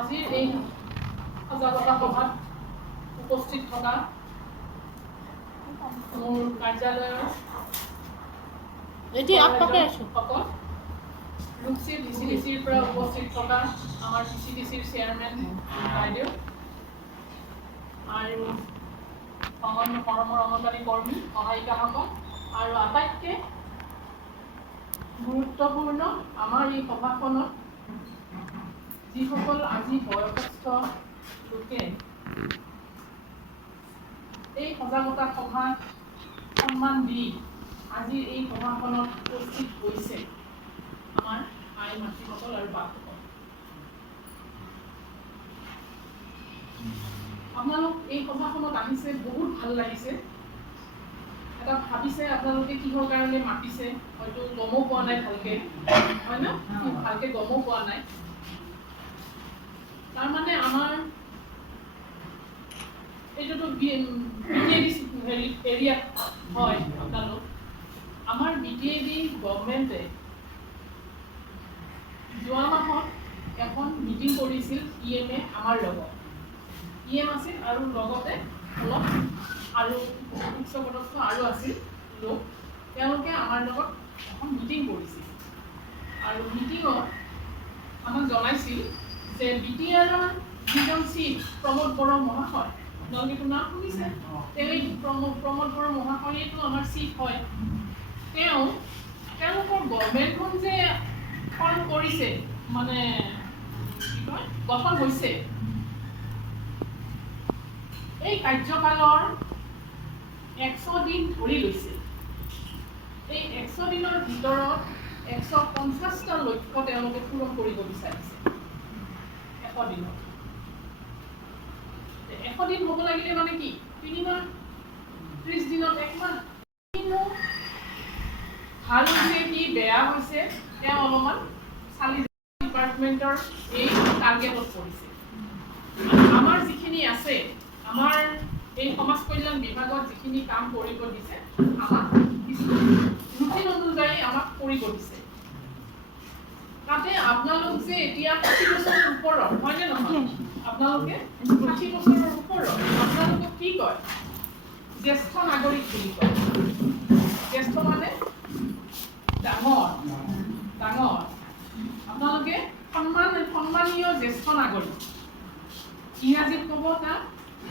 আজিৰ এই সজাগতা সভাত উপস্থিত থকা মোৰ কাৰ্যালয়ৰ ৰূপসী ডিচিডিচিৰ পৰা উপস্থিত থকা আমাৰ ডিচিডিচিৰ চেয়াৰমেন বাইদেউ আৰু মৰমৰ অংগনবাড়ী কৰ্মী সহায়িকাসকল আৰু আটাইতকৈ গুৰুত্বপূৰ্ণ আমাৰ এই সভাখনত যিসকল আজি বয়সস্থ লোকে এই সজাগতা সভাত সন্মান দি আজি এই সভাখনত উপস্থিত হৈছে আমাৰ আই মাতৃসকল আৰু বাসকল। আপোনালোক এই সভাখনত আহিছে, বহুত ভাল লাগিছে। এটা ভাবিছে আপোনালোকে কিহৰ কাৰণে মাতিছে, হয়তো গমো পোৱা নাই ভালকে, হয় না? ভালকে গমো পোৱা নাই। তাৰমানে আমাৰ এইটোতো এৰিয়াত হয় আপোনালোক। আমাৰ বিটিএডি গভৰ্ণমেণ্টে যোৱা মাহত এখন মিটিং কৰিছিল ইএমএ আমাৰ লগত। ইএম আছিল আৰু লগতে অলপ আৰু উচ্চপদস্থ আৰু আছিল লোক। তেওঁলোকে আমাৰ লগত এখন মিটিং কৰিছিল আৰু মিটিঙত আমাক জনাইছিল যে বিটিআৰৰ যিজন চিফ প্ৰমোদ বড়ো মহাশয়, আপোনালোকেতো নাম শুনিছে, প্ৰমোদ বড়ো মহাশয়েতো আমাৰ চিফ হয়। তেওঁলোকৰ গভৰ্ণমেণ্টখন যে ফৰ্ম কৰিছে, মানে কি কয়, গঠন হৈছে, এই কাৰ্যকালৰ 100 দিন ধৰি লৈছে। এই 100 দিনৰ ভিতৰত 150টা লক্ষ্য তেওঁলোকে পূৰণ কৰিব বিচাৰিছে 100 দিনত। 100 দিন হ'ব লাগিলে মানে কি, 3 মাহ, 30 দিনত 1 মাহ। কিন্তু ভাল হৈছে কি বেয়া হৈছে, তেওঁ অলপমান চালি ডিপাৰ্টমেণ্টৰ এই টাৰ্গেটত পৰিছে। আমাৰ যিখিনি আছে, আমাৰ এই সমাজ কল্যাণ বিভাগত যিখিনি কাম কৰিব দিছে, আমাক কিছু ৰুটিন অনুযায়ী আমাক কৰিব দিছে। তাতে আপোনালোক যে এতিয়া 60 বছৰৰ ওপৰত, হয়নে নহয়? আপোনালোকে 60 বছৰৰ ওপৰত আপোনালোকক কি কয়? জ্যেষ্ঠ নাগৰিক বুলি কয়। জ্যেষ্ঠ মানে ডাঙৰ। আপোনালোকে সন্মানীয় জ্যেষ্ঠ নাগৰিক। ইংৰাজীত ক'ব তাক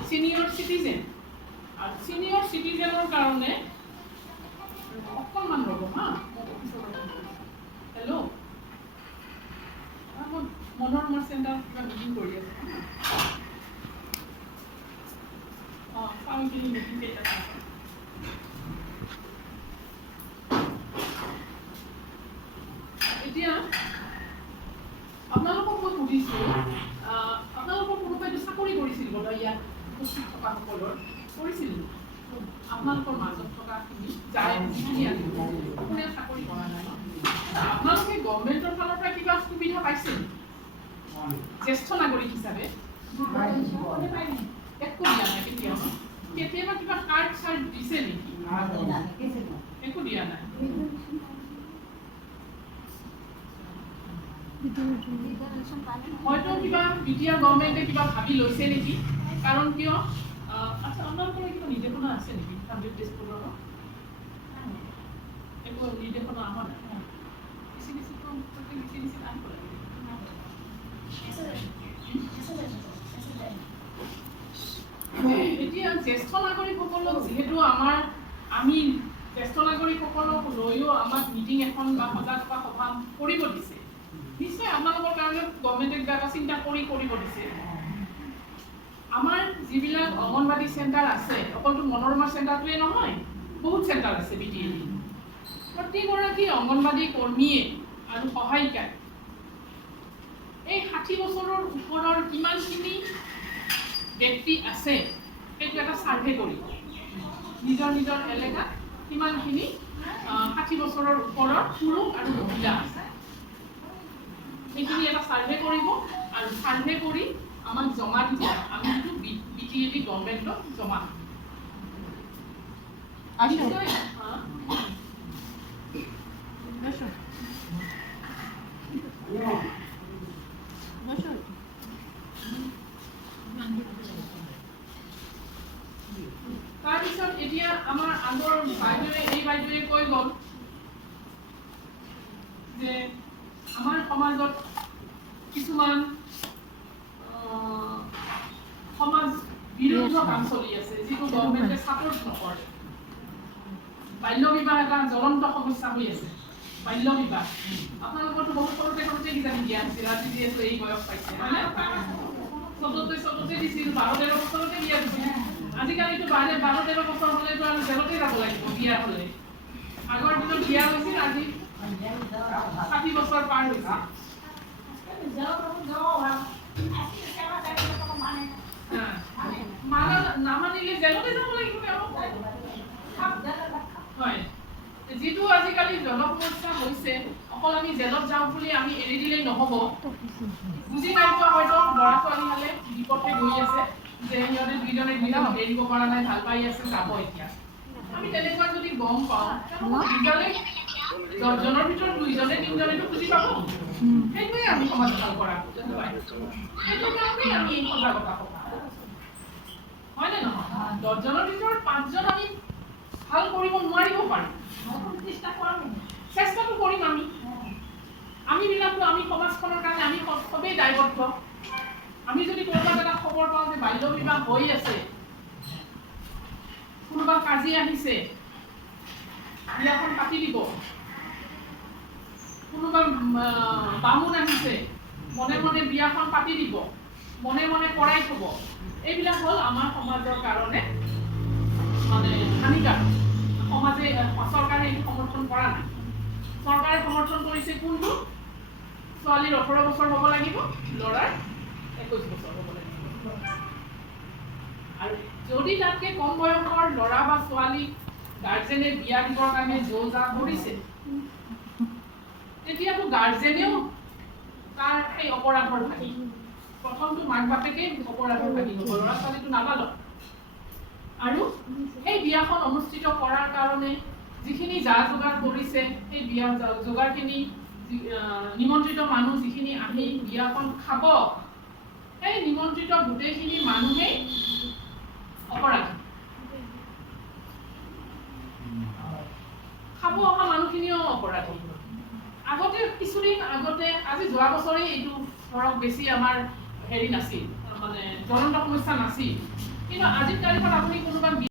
চিনিয়ৰ চিটিজেন। আৰু চিনিয়ৰ চিটিজেনৰ কাৰণে অকণমান ৰ'ব হা, হেল্ল', মনোৰমা চেণ্টাৰত কিবা মিটিং কৰি আছে। চাউলখিনি মিটিং কেইটা আছে। এতিয়া আপোনালোকক মই সুধিছোঁ, আপোনালোকৰ কোনোবাইতো চাকৰি কৰিছিল বোধহয় ইয়াত উপস্থিত থকা সকলৰ? কৰিছিল? আপোনালোকৰ মাজত থকাখিনি যায়, যিখিনি আছিল কোনে চাকৰি কৰা নাই ন? আপোনালোকে গভৰ্ণমেণ্টৰ ফালৰ পৰা কিবা সুবিধা পাইছিল জ্যেষ্ঠ নাগৰিক হিচাপে? একো দিয়া নাই কেতিয়াবা? কেতিয়াবা কিবা কাৰ্ড চাৰ্ড দিছে নেকি? একো দিয়া নাই। হয়তো কিবা বিটিআৰ গভৰ্ণমেণ্টে কিবা ভাবি লৈছে নেকি? কাৰণ কিয়, আচ্ছা, আপোনালোকৰ কিবা নিৰ্দেশনা আছে নেকি 100 days পূৰণৰ? একো নিৰ্দেশনা অহা নাই। এতিয়া জ্যেষ্ঠ নাগৰিকসকলক যিহেতু আমি জ্যেষ্ঠ নাগৰিকসকলক লৈও আমাক মিটিং এখন বা সজাগতা সভা কৰিব দিছে, নিশ্চয় আপোনালোকৰ কাৰণে গভৰ্ণমেণ্টে কিবা এটা চিন্তা কৰিব দিছে। আমাৰ যিবিলাক অংগনবাড়ী চেণ্টাৰ আছে, অকলতো মনোৰমা চেণ্টাৰটোৱে নহয়, বহুত চেণ্টাৰ আছে বিটিএডি। প্ৰতিগৰাকী অংগনবাড়ী কৰ্মীয়ে আৰু সহায়িকাই এই 60 বছৰৰ ওপৰৰ কিমানখিনি ব্যক্তি আছে সেইটো এটা ছাৰ্ভে কৰিব। নিজৰ নিজৰ এলেকাত কিমানখিনি 60 বছৰৰ ওপৰৰ পুৰুষ আৰু মহিলা আছে, সেইখিনি এটা ছাৰ্ভে কৰিব আৰু ছাৰ্ভে কৰি আমাক জমা দিব। আমি সেইটো বিটিএডি গভৰ্ণমেণ্টক জমা দিম। যে আমাৰ সমাজত কিছুমান সমাজ বিৰোধী কাম চলি আছে যিটো গভৰ্ণমেণ্টে ছাপোৰ্ট নকৰে। বাল্য বিবাহ এটা জ্বলন্ত সমস্যা হৈ আছে। বাল্য বিবাহ আপোনালোকৰতো বহুত সৰুতে কিজানি দিয়া হৈছিল, আজি যিহেতু এই বয়স পাইছে হয়নে? চতুৰ্থতে দিছিল, 12-13 বছৰতে বিয়া দিছিল। আজিকালিতো 12-13 বছৰ হ'লেতো আৰু জেলতে যাব লাগিব বিয়া হ'লে। আগৰ দিনত বিয়া হৈছিল, আজি 60 বছৰ পাৰ হৈছে। নামানিলে জেলতে যাব লাগিব। হয়, যিটো আজিকালি জন সমস্যা হৈছে, অকল আমি জেলত যাওঁ বুলি আমি এৰি দিলেই নহ'ব। বুজি নাই পোৱা হয়তো ল'ৰা ছোৱালী হালে বিপথে গৈ আছে যে সিহঁতে দুইজনে এৰিব পৰা নাই, ভাল পাই আছে, যাব এতিয়া। আমি তেনেকুৱা যদি গম পাওঁ, বুজালে 10জনৰ ভিতৰত 2জনে 3জনেতো বুজি পাব। সেইটোৱে আমি সমাজ ভাল কৰা সেইটো কাৰণেই আমি এই সজাগতা সভা, হয়নে নহয়? 10জনৰ ভিতৰত 5জন আমি ভাল কৰিব নোৱাৰিব পাৰোঁ, চেষ্টাটো কৰিম আমি। আমিবিলাকতো আমি সমাজখনৰ কাৰণে আমি সবেই দায়বদ্ধ। আমি যদি ক'ৰবাত এটা খবৰ পাওঁ যে বাল্য বিবাহ হৈ আছে, কোনোবা কাজি আহিছে, বিয়াখন পাতি দিব, কোনোবা বামুণ আহিছে, মনে মনে বিয়াখন পাতি দিব, মনে মনে কৰাই থ'ব, এইবিলাক হ'ল আমাৰ সমাজৰ কাৰণে মানে হানিকাৰক। সমাজে চৰকাৰে এইটো সমৰ্থন কৰা নাই। চৰকাৰে সমৰ্থন কৰিছে কোনটো? ছোৱালীৰ 18 বছৰ হ'ব লাগিব, ল'ৰাৰ 21 বছৰ হ'ব লাগিব। আৰু যদি তাতকৈ কম বয়সৰ ল'ৰা বা ছোৱালীক গাৰ্জেনে বিয়া দিবৰ কাৰণে জোৰ-জাৰ কৰিছে, তেতিয়াতো গাৰ্জেনেও তাৰ সেই অপৰাধৰ ভাগি। প্ৰথমটো মাক বাপেকে অপৰাধৰ ভাগি হ'ব, ল'ৰা ছোৱালীটো নাবালক। আৰু সেই বিয়াখন অনুষ্ঠিত কৰাৰ কাৰণে যিখিনি যা-যোগাৰ কৰিছে, সেই বিয়া যোগাৰখিনি নিমন্ত্ৰিত মানুহ যিখিনি আহি বিয়াখন খাব, সেই নিমন্ত্ৰিত গোটেইখিনি মানুহেই অপৰাধী। খাব অহা মানুহখিনিও অপৰাধী। আগতে কিছুদিন আগতে, আজি যোৱা বছৰেই এইটো ধৰক বেছি আমাৰ হেৰি নাছিল, মানে জ্বলন্ত সমস্যা নাছিল। কিন্তু আজিৰ তাৰিখত আপুনি কোনোবা